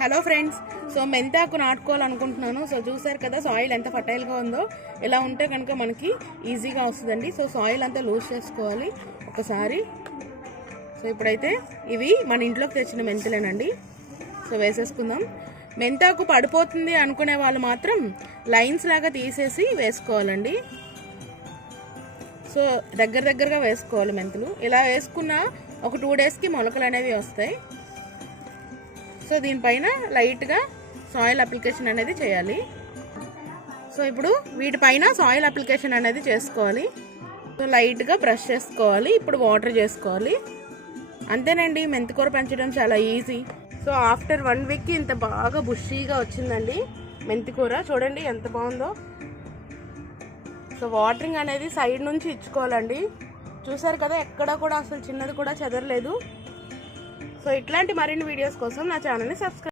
Hello friends, so మెంతాకు నాటుకోవాలనుకుంటున్నాను. So చూసారు కదా సాయిల్ ఎంత ఫర్టైల్గా ఉందో. ఇలా ఉంటే కనుక మనకి ఈజీగా వస్తుందండి. సో సాయిల్ అంతా లూజ్ చేసుకోవాలి ఒకసారి. సో ఇప్పుడైతే ఇవి మన ఇంట్లోకి తెచ్చిన మెంతులేనండి. సో వేసేసుకుందాం. మెంతాకు పడిపోతుంది అనుకునే వాళ్ళు మాత్రం లైన్స్ లాగా తీసేసి వేసుకోవాలండి. సో దగ్గరగా వేసుకోవాలి మెంతులు. ఇలా వేసుకున్న ఒక 2 డేస్కి మొలకలు అనేవి వస్తాయి. సో దీనిపైన లైట్గా సాయిల్ అప్లికేషన్ అనేది చేయాలి. సో ఇప్పుడు వీటిపైన సాయిల్ అప్లికేషన్ అనేది చేసుకోవాలి. సో లైట్గా బ్రష్ చేసుకోవాలి. ఇప్పుడు వాటర్ చేసుకోవాలి. అంతేనండి, మెంతికూర పెంచడం చాలా ఈజీ. సో ఆఫ్టర్ 1 వీక్కి ఇంత బాగా బుషీగా వచ్చిందండి మెంతికూర. చూడండి ఎంత బాగుందో. సో వాటరింగ్ అనేది సైడ్ నుంచి ఇచ్చుకోవాలండి. చూసారు కదా, ఎక్కడ కూడా అసలు చిన్నది కూడా చెదరలేదు. సో ఇట్లాంటి మరిన్ని వీడియోస్ కోసం నా ఛానల్ని సబ్స్క్రైబ్